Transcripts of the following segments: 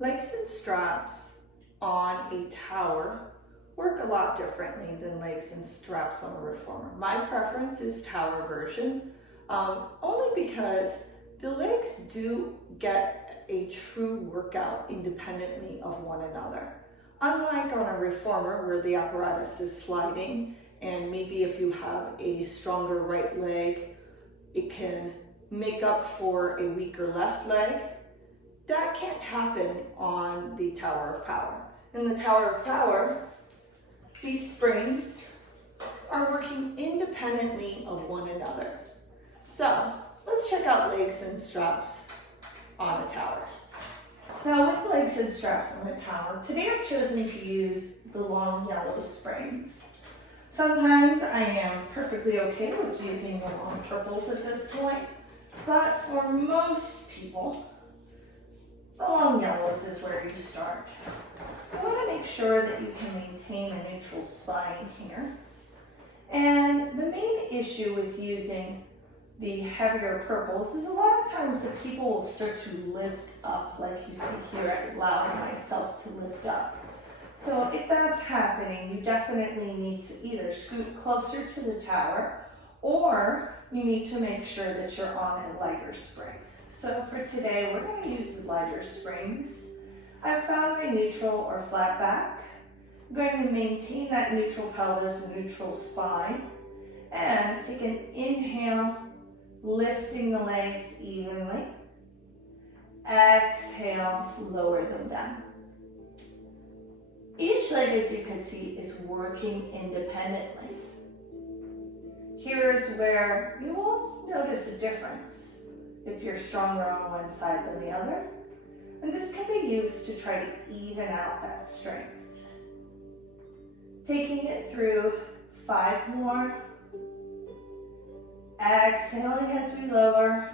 Legs and straps on a tower work a lot differently than legs and straps on a reformer. My preference is tower version, only because the legs do get a true workout independently of one another. Unlike on a reformer where the apparatus is sliding, and maybe if you have a stronger right leg, it can make up for a weaker left leg. That can't happen on the Tower of Power. In the Tower of Power, these springs are working independently of one another. So let's check out legs and straps on a tower. Now with legs and straps on a tower, today I've chosen to use the long yellow springs. Sometimes I am perfectly okay with using the long purples at this point, but for most people, the long yellows is where you start. You want to make sure that you can maintain a neutral spine here. And the main issue with using the heavier purples is a lot of times that people will start to lift up, like you see here. I allow myself to lift up. So if that's happening, you definitely need to either scoot closer to the tower, or you need to make sure that you're on a lighter spring. So for today, we're going to use the lighter springs. I've found my neutral or flat back. I'm going to maintain that neutral pelvis and neutral spine, and take an inhale, lifting the legs evenly. Exhale, lower them down. Each leg, as you can see, is working independently. Here is where you will notice a difference if you're stronger on one side than the other. And this can be used to try to even out that strength. Taking it through 5 more. Exhaling as we lower.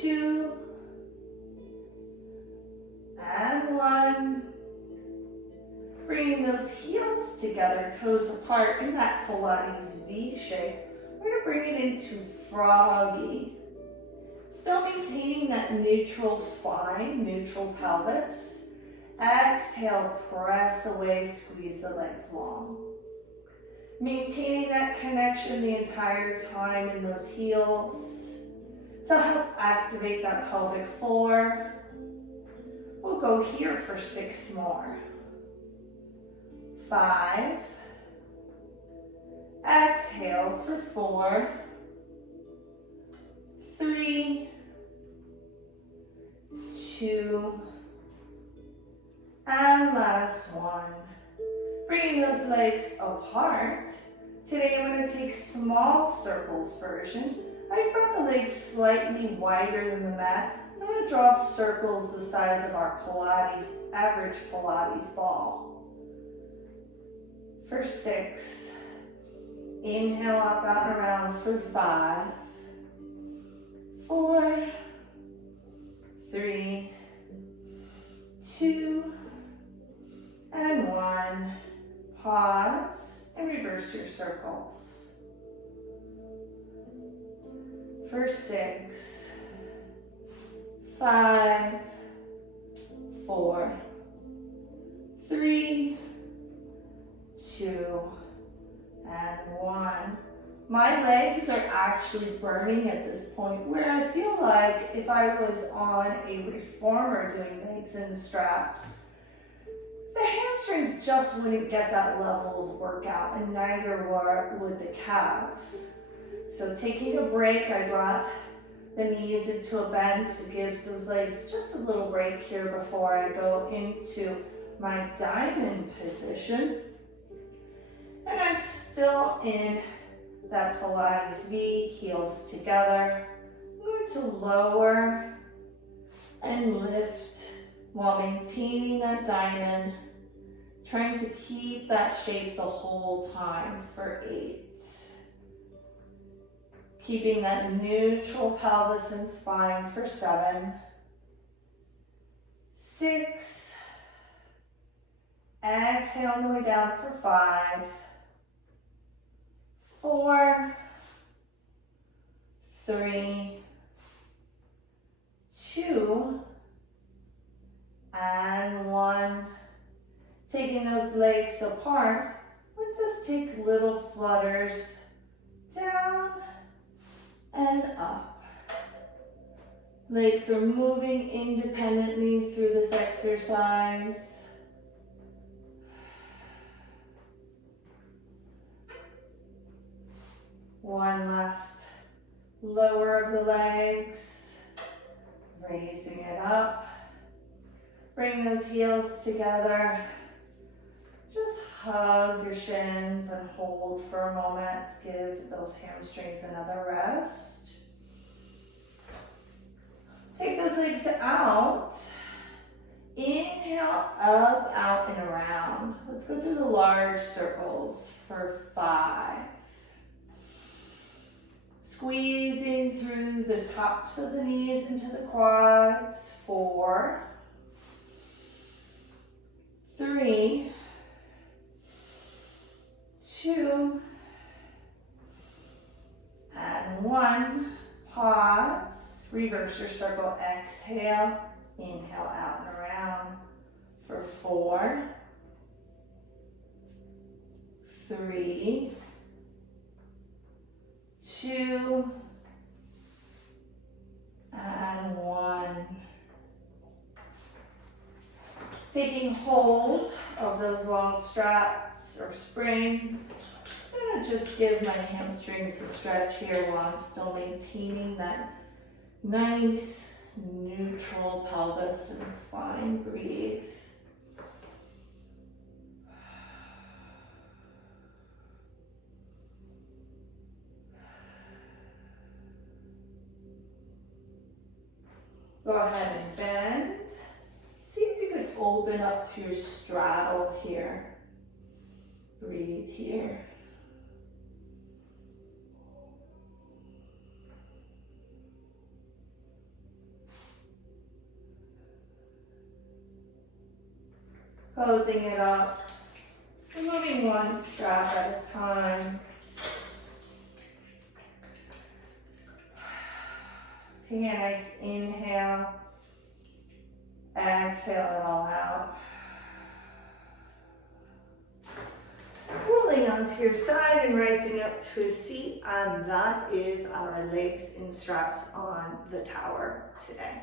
Two. And 1. Bringing those heels together, toes apart in that Pilates V shape. We're going to bring it into froggy. Still maintaining that neutral spine, neutral pelvis. Exhale, press away, squeeze the legs long. Maintaining that connection the entire time in those heels to help activate that pelvic floor. We'll go here for 6 more. 5. Exhale for 4. 3. 2. And last one. Bringing those legs apart. Today I'm going to take small circles version. I've brought the legs slightly wider than the mat. I'm going to draw circles the size of our Pilates, average Pilates ball. For 6. Inhale up, out and around for 5. 4. 3. 2. And 1. Pause and reverse your circles. For 6. 5. 4. 3. 2. And 1. My legs are actually burning at this point, where I feel like if I was on a reformer doing legs and straps, the hamstrings just wouldn't get that level of workout, and neither would the calves. So taking a break, I brought the knees into a bend to give those legs just a little break here before I go into my diamond position. And I'm still in that Pilates V, heels together. I'm going to lower and lift while maintaining that diamond, trying to keep that shape the whole time for 8. Keeping that neutral pelvis and spine for 7. 6. Exhale on the way down for 5. 4. 3, 2, and 1. Taking those legs apart, we'll just take little flutters down and up. Legs are moving independently through this exercise. One last lower of the legs, raising it up. Bring those heels together. Just hug your shins and hold for a moment. Give those hamstrings another rest. Take those legs out. Inhale, up, out, and around. Let's go through the large circles for 5. Squeezing through the tops of the knees into the quads. 4, 3, 2, and 1. Pause. Reverse your circle. Exhale. Inhale out and around for 4, 3, 2, and 1. Taking hold of those long straps or springs. I'm going to just give my hamstrings a stretch here while I'm still maintaining that nice neutral pelvis and spine. Breathe. Go ahead and bend. See if you can open up to your straddle here. Breathe here. Closing it up. Removing one strap at a time. Taking a nice inhale. Exhale it all out. Rolling onto your side and rising up to a seat, and that is our legs in straps on the tower today.